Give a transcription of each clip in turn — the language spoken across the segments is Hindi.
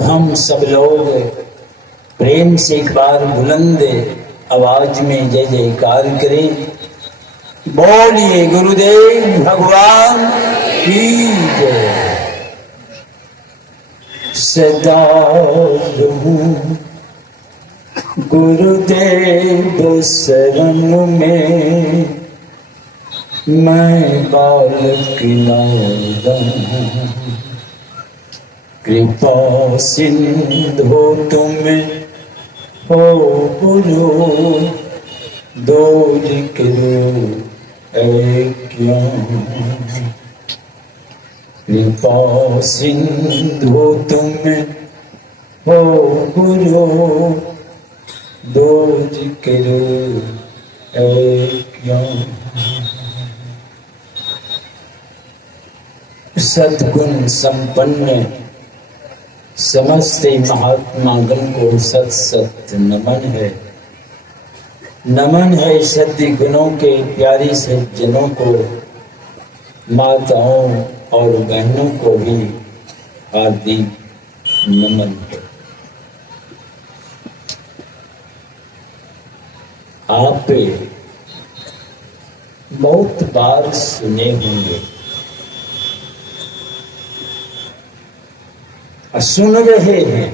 तो हम सब लोग प्रेम से एक बार बुलंद आवाज में जय जयकार करें। बोलिए गुरुदेव भगवान की जय। सदा रहूं गुरुदेव शरण में, मैं बालक नादान। कृपा सिंधु तुम हो गुरु, दूर करो क्यों। कृपा सिंधु तुम हो गुरु, दूर करो क्यों। सद्गुण संपन्न समस्त महात्मा गण को सत सत नमन है। नमन है सद्य गुणों के प्यारी सज्जनों को, माताओं और बहनों को भी हार्दिक नमन है। आप बहुत बार सुने होंगे, सुन रहे हैं,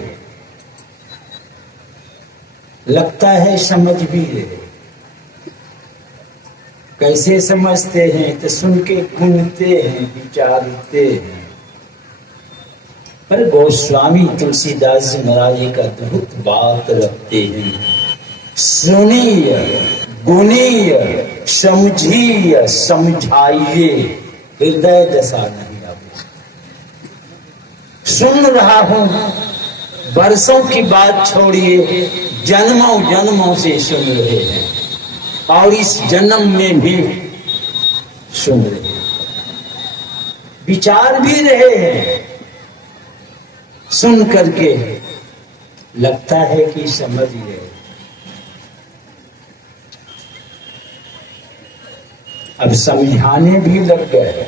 लगता है समझ भी रहे। कैसे समझते हैं तो सुन के गुनते हैं, विचारते हैं। पर गोस्वामी तुलसीदास जी महाराज एक अद्भुत बात रखते हैं। सुनिए, गुनिए, समझिए, समझाइए, हृदय दशा नहीं। सुन रहा हूं, वर्षों की बात छोड़िए, जन्मों जन्मों से सुन रहे हैं और इस जन्म में भी सुन रहे हैं, विचार भी रहे हैं। सुन करके लगता है कि समझ गए। अब समझाने भी लग गए।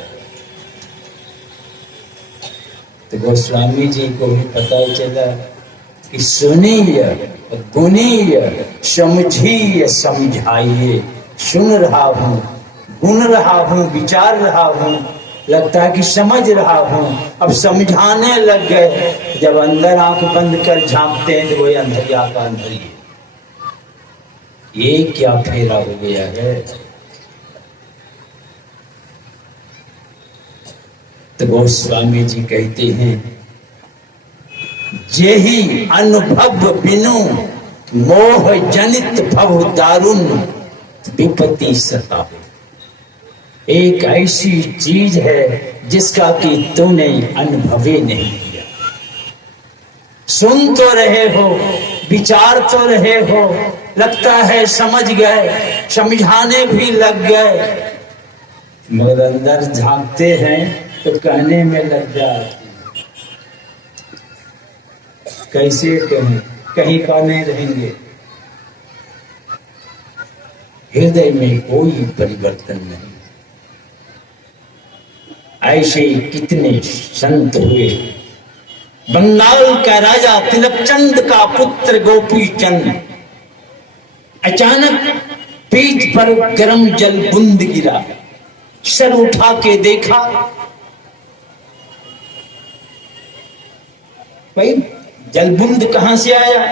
तो गोस्वामी जी को भी पता चला कि सुनिए, गुनिए, समझिए, समझाइए। सुन रहा हूं, गुन रहा हूं, विचार रहा हूं, लगता है कि समझ रहा हूं। अब समझाने लग गए। जब अंदर आंख बंद कर झांकते हैं तो वही अंधरिया का अंधरी। ये क्या फेरा हो गया है। तो गोस्वामी जी कहते हैं, जेहि अनुभव बिनु मोह जनित भव दारुण विपत्ति सता। एक ऐसी चीज है जिसका कि तूने अनुभव ही नहीं किया। सुन तो रहे हो, विचार तो रहे हो, लगता है समझ गए, समझाने भी लग गए, मगर अंदर झांकते हैं तो कहने में लग जाती। कैसे कहें, कहीं का नहीं रहेंगे। हृदय में कोई परिवर्तन नहीं। ऐसे कितने संत हुए। बंगाल का राजा तिलकचंद का पुत्र गोपी चंद, अचानक पीठ पर गर्म जल बूंद गिरा। सर उठा के देखा, भाई जलबुंद कहां से आया।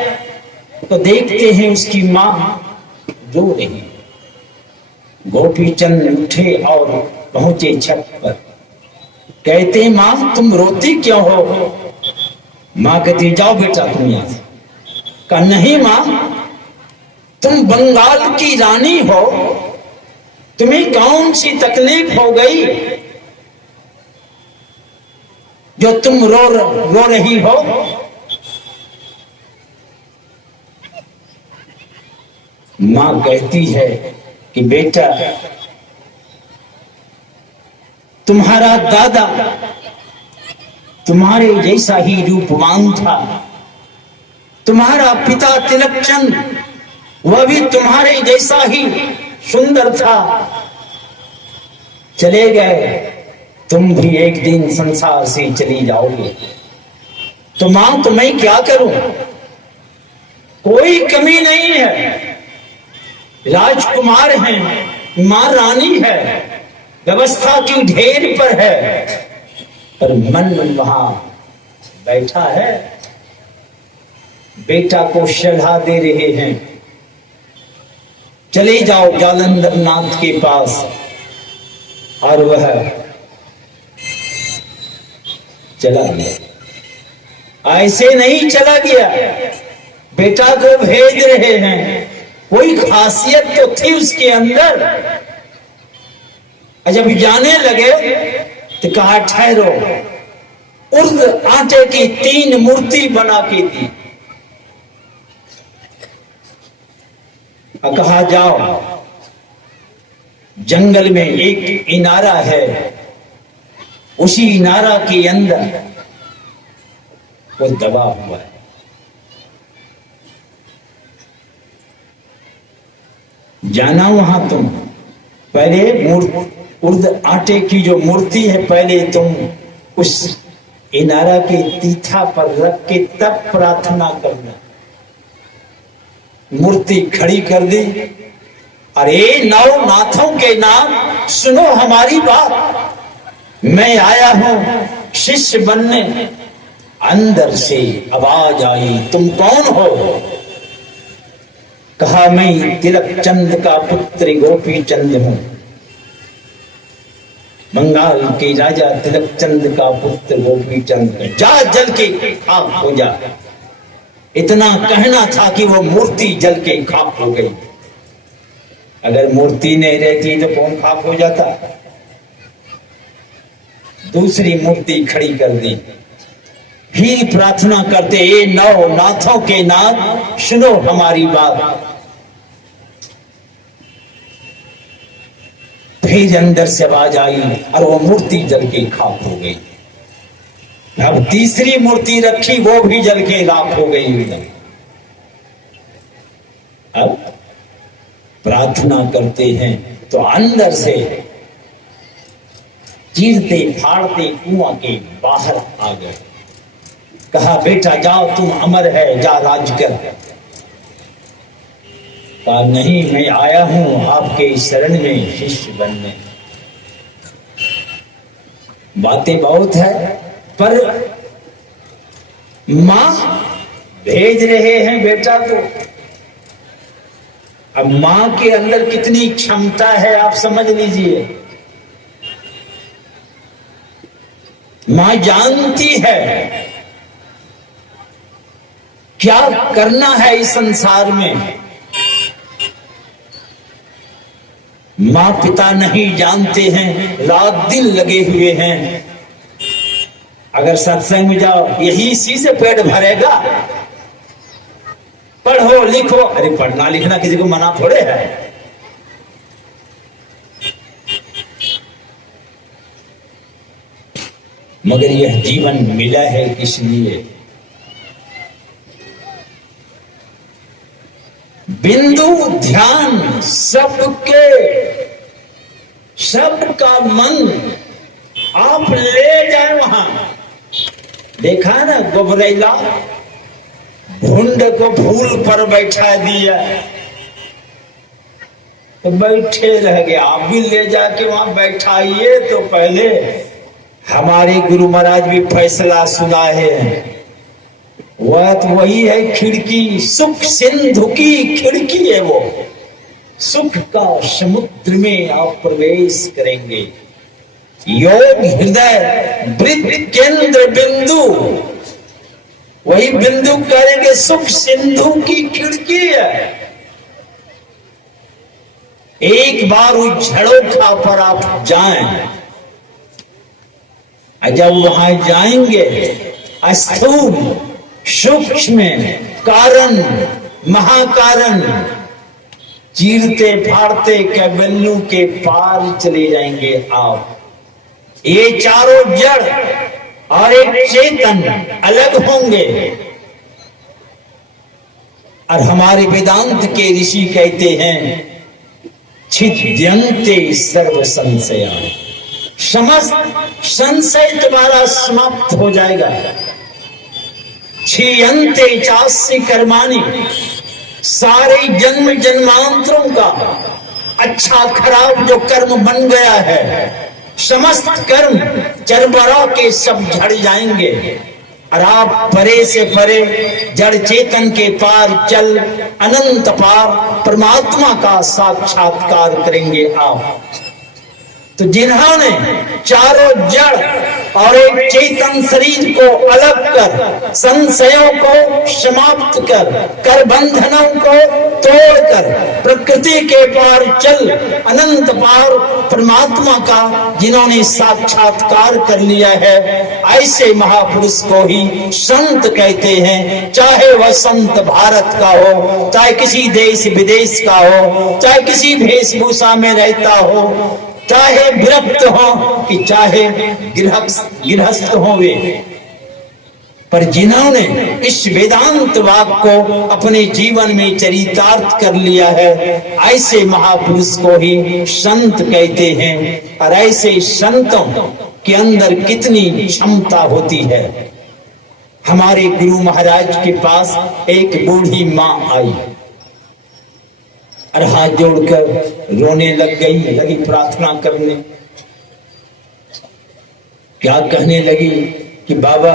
तो देखते हैं उसकी मां रो रही। गोपी चंद उठे और पहुंचे छत पर। कहते मां तुम रोती क्यों हो। मां कहती जाओ बेटा तुम यहां से। कहा नहीं मां, तुम बंगाल की रानी हो, तुम्हें कौन सी तकलीफ हो गई जो तुम रो रही हो। मां कहती है कि बेटा तुम्हारा दादा तुम्हारे जैसा ही रूपवान था। तुम्हारा पिता तिलकचंद वह भी तुम्हारे जैसा ही सुंदर था। चले गए, तुम भी एक दिन संसार से चली जाओगे। तो मां तो मैं क्या करूं, कोई कमी नहीं है, राजकुमार हैं, मां रानी है, व्यवस्था की ढेर पर है, पर मन वहां बैठा है। बेटा को सलाह दे रहे हैं, चले जाओ जालंधर नाथ के पास। और वह चला गया। ऐसे नहीं चला गया, बेटा को भेज रहे हैं, कोई खासियत तो थी उसके अंदर। जब जाने लगे तो कहा ठहरो, उर्द आटे की 3 मूर्ति बना के दी। कहा जाओ, जंगल में एक इनारा है, उसी इनारा के अंदर वो दबा हुआ है। जाना वहां तुम, पहले उर्द आटे की जो मूर्ति है, पहले तुम उस इनारा के तीथा पर रख के तब प्रार्थना करना। मूर्ति खड़ी कर दी। अरे नवनाथों के नाम सुनो हमारी बात, मैं आया हूं शिष्य बनने। अंदर से आवाज आई, तुम कौन हो? कहा मैं तिलक चंद का पुत्र गोपी चंद हूं, बंगाल के राजा तिलक चंद का पुत्र गोपी चंद। जा जल के खाक हो जा। इतना कहना था कि वो मूर्ति जल के खाक हो गई। अगर मूर्ति नहीं रहती तो कौन खाक हो जाता? दूसरी मूर्ति खड़ी कर दी। फिर प्रार्थना करते, ए नवनाथों के नाथ सुनो हमारी बात। फिर अंदर से आवाज आई और वो मूर्ति जल के खाक हो गई। अब तीसरी मूर्ति रखी, वो भी जल के राख हो गई एकदम। अब प्रार्थना करते हैं तो अंदर से चीरते फाड़ते कुआं के बाहर आ गए। कहा बेटा जाओ, तुम अमर है, जा राज कर। कहा नहीं, मैं आया हूं आपके शरण में शिष्य बनने। बातें बहुत है, पर मां भेज रहे हैं बेटा को। अब मां के अंदर कितनी क्षमता है आप समझ लीजिए। मां जानती है क्या करना है इस संसार में। मां पिता नहीं जानते हैं, रात दिन लगे हुए हैं। अगर सत्संग में जाओ, यही इसी से पेट भरेगा। पढ़ो लिखो, अरे पढ़ना लिखना किसी को मना थोड़े है। मगर यह जीवन मिला है किस लिए? बिंदु ध्यान सबके, सबका मन आप ले जाए वहां। देखा ना गोबरैला भुंड को फूल पर बैठा दिया तो बैठे रह गया। आप भी ले जाके वहां बैठाइए। तो पहले हमारे गुरु महाराज भी फैसला सुनाए हैं। वह तो वही है खिड़की, सुख सिंधु की खिड़की है वो। सुख का समुद्र में आप प्रवेश करेंगे। योग हृदय वृत्त केंद्र बिंदु, वही बिंदु करेंगे। सुख सिंधु की खिड़की है। एक बार उस झड़ोखा पर आप जाएं, जब वहां जाएंगे स्थूल सूक्ष्म कारण महाकारण चीरते फाड़ते कैबल्लू के पार चले जाएंगे आप। ये चारों जड़ और एक चेतन अलग होंगे। और हमारे वेदांत के ऋषि कहते हैं छिद्यन्ते सर्व संशया, समस्त संशय तुम्हारा समाप्त हो जाएगा। क्षीयन्ते चास्य कर्माणि, सारे जन्म जन्मांतरों का अच्छा खराब जो कर्म बन गया है, समस्त कर्म चरबरा के सब झड़ जाएंगे और आप परे से परे जड़ चेतन के पार चल अनंत पार परमात्मा का साक्षात्कार करेंगे आप। तो जिन्होंने चारों जड़ और एक चेतन शरीर को अलग कर, संशयों को समाप्त कर बंधनों को तोड़कर प्रकृति के पार चल अनंत पार परमात्मा का जिन्होंने साक्षात्कार कर लिया है, ऐसे महापुरुष को ही संत कहते हैं। चाहे वह संत भारत का हो, चाहे किसी देश विदेश का हो, चाहे किसी वेशभूषा में रहता हो, चाहे विरक्त हो कि चाहे गृहस्थ हो वे, पर जिन्होंने इस वेदांत वाक को अपने जीवन में चरितार्थ कर लिया है, ऐसे महापुरुष को ही संत कहते हैं। और ऐसे संतों के अंदर कितनी क्षमता होती है। हमारे गुरु महाराज के पास एक बूढ़ी माँ आई और हाथ जोड़कर रोने लगी प्रार्थना करने। क्या कहने लगी कि बाबा,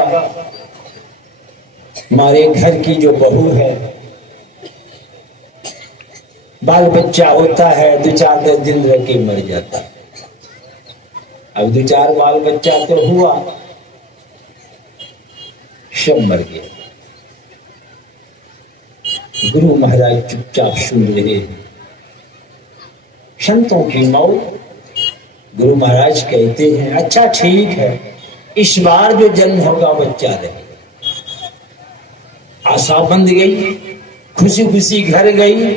हमारे घर की जो बहू है, बाल बच्चा होता है, 2-4-10 दिन रह के मर जाता है। अब 2-4 बाल बच्चा तो हुआ, सब मर गया। गुरु महाराज चुपचाप सुन रहे हैं। संतों की मौत, गुरु महाराज कहते हैं अच्छा ठीक है, इस बार जो जन्म होगा बच्चा रहेगा। आशा बंध गई, खुशी खुशी घर गई।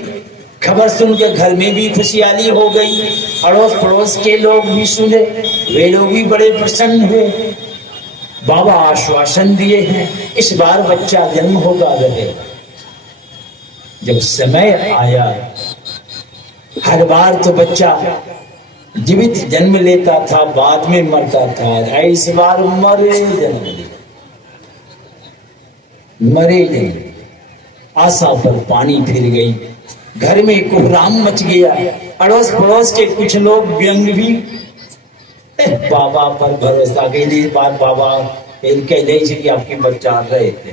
खबर सुनकर घर में भी खुशहाली हो गई, अड़ोस पड़ोस के लोग भी सुने, वे लोग भी बड़े प्रसन्न हुए। बाबा आश्वासन दिए हैं इस बार बच्चा जन्म होगा रहेगा। जब समय आया, हर बार तो बच्चा जीवित जन्म लेता था, बाद में मरता था। इस बार मरे जन्म लिया। आशा पर पानी फिर गई, घर में कोहराम मच गया। अड़ोस पड़ोस के कुछ लोग व्यंग भी बाबा पर भरोसा के बार बाबा कह दे कि आपकी बच्चा रहे थे,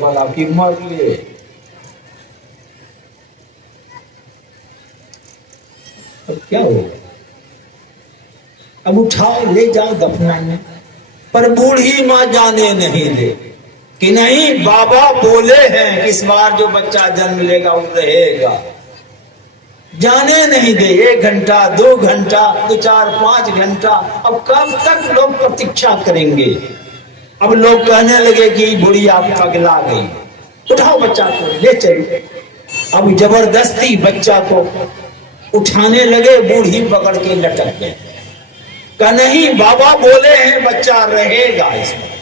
आपकी मर लिए। अब क्या होगा? अब उठाओ ले जाओ दफनाने, पर बूढ़ी माँ जाने नहीं दे कि नहीं, बाबा बोले हैं कि इस बार जो बच्चा जन्म लेगा वो रहेगा। जाने नहीं दे। 1 घंटा 2 घंटा 2, 4, 5 घंटा, अब कब तक लोग प्रतीक्षा करेंगे? अब लोग कहने लगे कि बुढ़िया पगला गई, उठाओ बच्चा को ले चलो। अब जबरदस्ती बच्चा को उठाने लगे, बूढ़ी पकड़ के लटक गए। कहा नहीं, बाबा बोले हैं बच्चा रहेगा इसमें।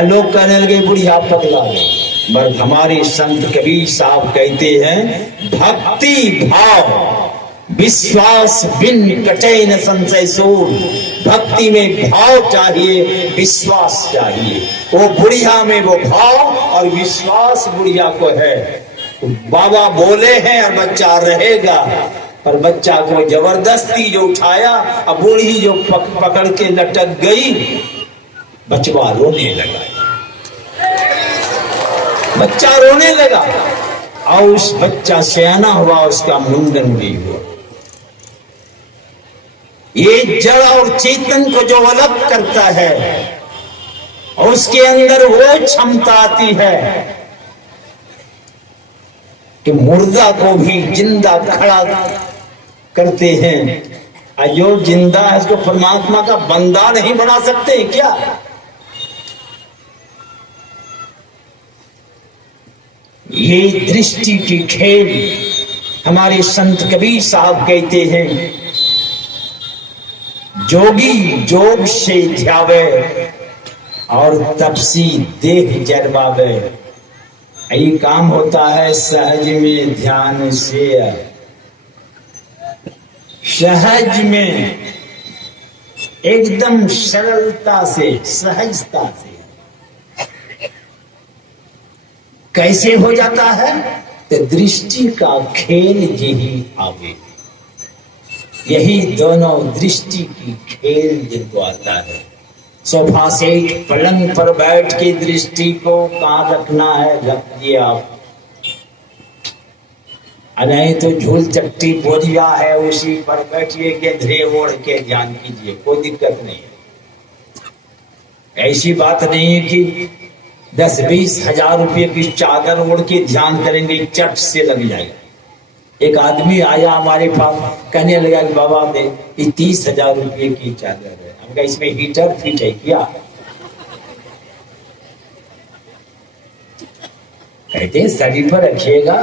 लोग कहने लगे बुढ़िया पगला गई। पर हमारे संत कबीर साहब कहते हैं भक्ति भाव विश्वास बिन कटे न संशय सोल। भक्ति में भाव चाहिए, विश्वास चाहिए। वो बुढ़िया में वो भाव और विश्वास बुढ़िया को है। बाबा बोले हैं और बच्चा रहेगा, पर बच्चा को जबरदस्ती जो उठाया, अब बूढ़ी जो पकड़ के लटक गई, बचवा रोने लगा। बच्चा रोने लगा और उस बच्चा सयाना हुआ, उसका मुंडन भी हुआ। ये जड़ और चेतन को जो अलग करता है और उसके अंदर वो क्षमता आती है कि मुर्दा को भी जिंदा खड़ा करते हैं। जो जिंदा है उसको परमात्मा का बंदा नहीं बना सकते क्या? ये दृष्टि की खेल हमारे संत कबीर साहब कहते हैं, जोगी जोग से ध्यावे और तपसी देह जरवावे। ये काम होता है सहज में ध्यान से, सहज में एकदम सरलता से सहजता से। कैसे हो जाता है? तो दृष्टि का खेल यही आवे, यही दोनों दृष्टि की खेल जिनको आता है। सोफा सेट पलंग पर बैठ के दृष्टि को कहाँ रखना है रख दिए आप, नहीं तो झूल चट्टी बोरिया है उसी पर बैठिए गेंधे ओढ़ के ध्यान कीजिए, कोई दिक्कत नहीं है। ऐसी बात नहीं है कि 10-20 हजार रुपये की चादर ओढ़ के ध्यान करेंगे चट से लग जाएगा। एक आदमी आया हमारे पास, कहने लगा कि बाबा दे ये 30 हजार रुपये की चादर है, हम कहा इसमें हीटर फिट है क्या? कहते शरीर पर रखिएगा,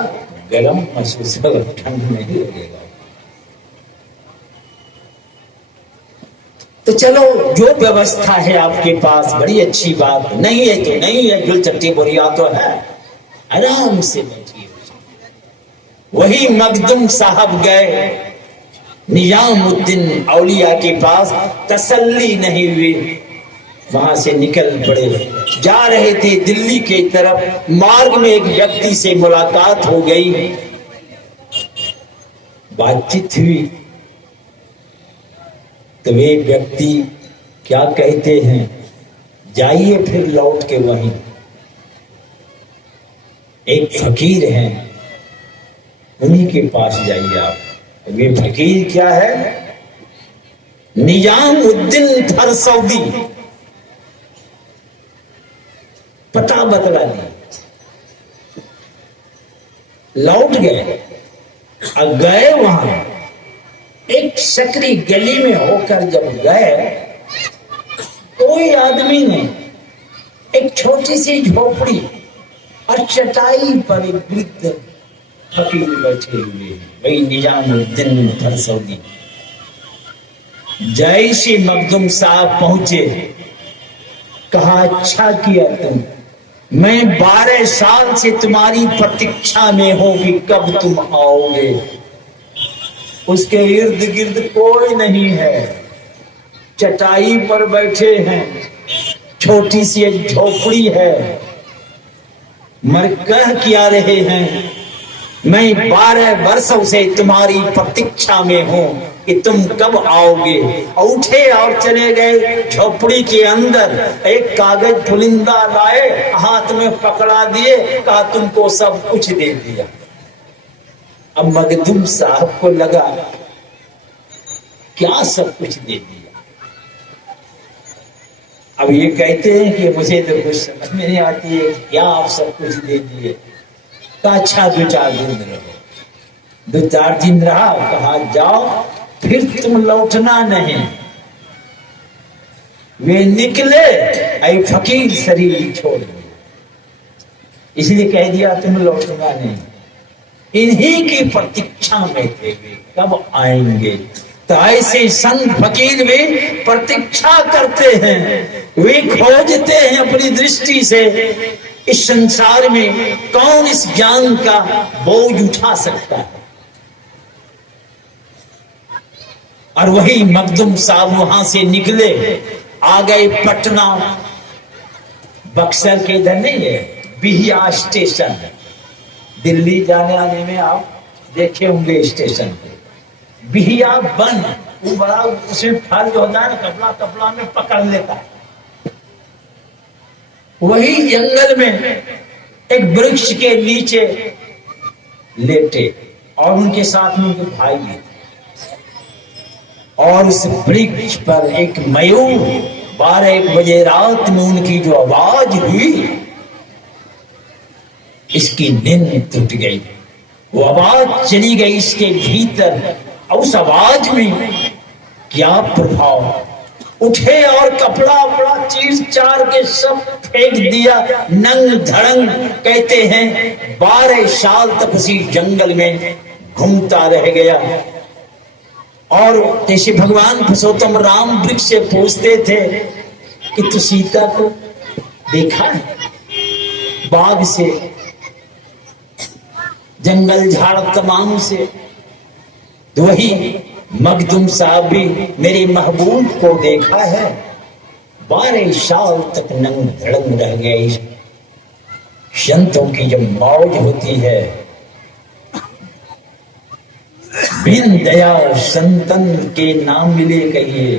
गर्म महसूस होगा, ठंड नहीं लगेगा। तो चलो जो व्यवस्था है आपके पास बड़ी अच्छी बात, नहीं है तो नहीं है, जुल चट्टी बोरिया तो है, आराम से बैठिए। वही मखदूम साहब गए निजामुद्दीन औलिया के पास, तसल्ली नहीं हुई, वहां से निकल पड़े। जा रहे थे दिल्ली के तरफ, मार्ग में एक व्यक्ति से मुलाकात हो गई, बातचीत हुई। तो वे व्यक्ति क्या कहते हैं, जाइए फिर लौट के वहीं। एक फकीर हैं, उन्हीं के पास जाइए आप। वे फकीर क्या है? निजामुद्दीन फरसौदी। पता बतला दिया, लौट गए। अब गए वहां एक सकरी गली में होकर जब गए, कोई आदमी ने एक छोटी सी झोपड़ी और चटाई पर एक वृद्ध फकीर बैठे हुए, वही निजामुद्दीन फरसौदी। जैसे मखदूम साहब पहुंचे, कहा अच्छा किया तुम, मैं 12 साल से तुम्हारी प्रतीक्षा में हूं कि कब तुम आओगे। उसके इर्द गिर्द कोई नहीं है, चटाई पर बैठे हैं, छोटी सी एक झोपड़ी है, मर कह क्या रहे हैं, मैं 12 वर्षों से तुम्हारी प्रतीक्षा में हूं कि तुम कब आओगे। उठे और चले गए झोपड़ी के अंदर, एक कागज पुलिंदा लाए, हाथ में पकड़ा दिए, कहा तुमको सब कुछ दे दिया। अब मखदूम साहब को लगा क्या सब कुछ दे दिया। अब ये कहते हैं कि मुझे तो कुछ समझ में नहीं आती है, क्या आप सब कुछ दे दिए। कहा अच्छा 2-4 दिन रहो। 2-4 दिन रहा, कहा जाओ फिर तुम लौटना नहीं। वे निकले, ऐ फकीर शरीर छोड़ दिए, इसलिए कह दिया तुम लौटना नहीं। इन्हीं की प्रतीक्षा में थे वे, कब आएंगे। तो ऐसे संत फकीर वे प्रतीक्षा करते हैं, वे खोजते हैं अपनी दृष्टि से इस संसार में कौन इस ज्ञान का बोझ उठा सकता है। और वही मखदूम साहब वहां से निकले, आ गए पटना, बक्सर के इधर नहीं है, बिहिया स्टेशन। दिल्ली जाने आने में आप देखे होंगे स्टेशन पे बिहिया बन, वो बड़ा उसमें फल जो होता है ना, कपड़ा कपड़ा में पकड़ लेता है। वही जंगल में एक वृक्ष के नीचे लेटे, और उनके साथ में उनके भाई भी थे। और उस वृक्ष पर एक मयूर 12-1 बजे रात में उनकी जो आवाज हुई, इसकी नींद टूट गई। वो आवाज चली गई इसके भीतर, और उस आवाज में क्या प्रभाव। उठे और कपड़ा उपड़ा चीर चार के सब फेंक दिया, नंग धड़ंग। कहते हैं 12 साल तक उसी जंगल में घूमता रह गया। और जैसे भगवान पुरुषोत्तम राम वृक्ष से पूछते थे कि तू सीता को देखा है, बाग से, जंगल झाड़ तमाम से। तो वही मखदूम साहब भी मेरे महबूब को देखा है, 12 साल तक नंग धड़ंग रह गए। संतों की जब मौज होती है, बिन दया संतन के नाम मिले कहिए,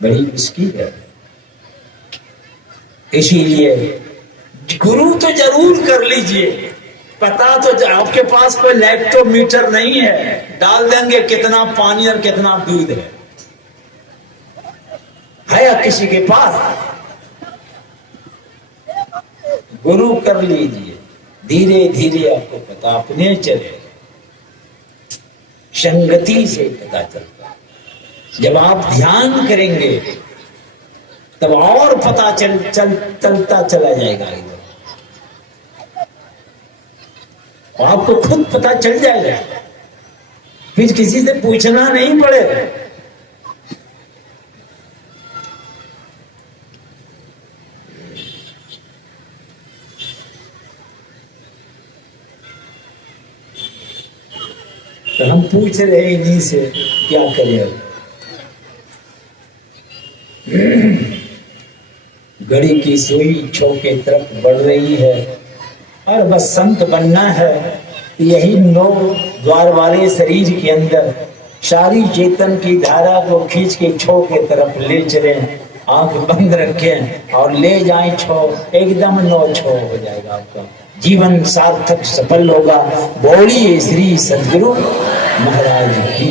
बड़ी मुश्किल है। इसीलिए गुरु तो जरूर कर लीजिए। पता तो आपके पास कोई लैक्टोमीटर नहीं है, डाल देंगे कितना पानी और कितना दूध है या किसी के पास? गुरु कर लीजिए, धीरे धीरे आपको पता अपने चले, संगति से पता चलता। जब आप ध्यान करेंगे तब और पता चलता चला जाएगा इधर, आपको खुद पता चल जाएगा, फिर किसी से पूछना नहीं पड़ेगा। तो हम पूछ रहे इन्हीं से, क्या करें? घड़ी की सुई छो के तरफ बढ़ रही है और बस संत बनना है। यही 9 द्वार वाले शरीर के अंदर सारी चेतन की धारा को खींच के छो के तरफ ले चले, आंख बंद रखें और ले जाएं छो, एकदम 9 छो हो जाएगा, आपका जीवन सार्थक सफल होगा। बोलिए श्री सद्गुरु महाराज की।